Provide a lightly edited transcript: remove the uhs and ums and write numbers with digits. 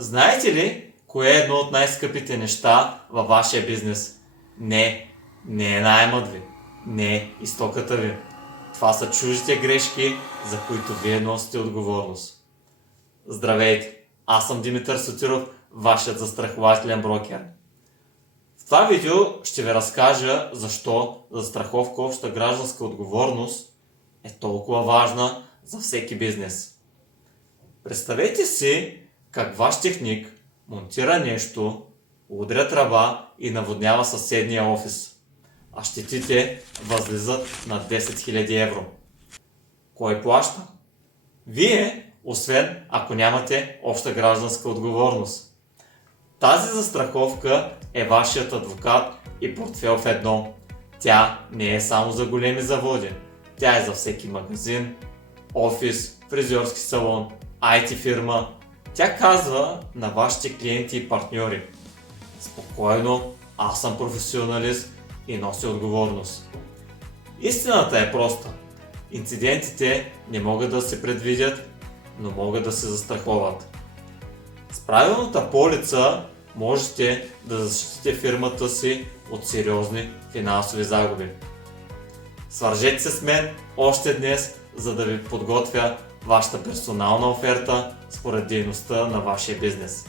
Знаете ли, кое е едно от най-скъпите неща във вашия бизнес? Не е наемът ви, не е изтоката ви. Това са чуждите грешки, за които вие носите отговорност. Здравейте, аз съм Димитър Сотиров, вашият застрахователен брокер. В това видео ще ви разкажа защо застраховка обща гражданска отговорност е толкова важна за всеки бизнес. Представете си как ваш техник монтира нещо, удря тръба и наводнява съседния офис, а щетите възлизат на 10 000 евро. Кой плаща? Вие, освен ако нямате обща гражданска отговорност. Тази застраховка е вашият адвокат и портфейл в едно. Тя не е само за големи заводи. Тя е за всеки магазин, офис, фризьорски салон, IT фирма. Тя казва на вашите клиенти и партньори: спокойно, аз съм професионалист и нося отговорност. Истината е проста. Инцидентите не могат да се предвидят, но могат да се застраховат. С правилната полица можете да защитите фирмата си от сериозни финансови загуби. Свържете се с мен още днес, за да ви подготвя вашата персонална оферта според дейността на вашия бизнес.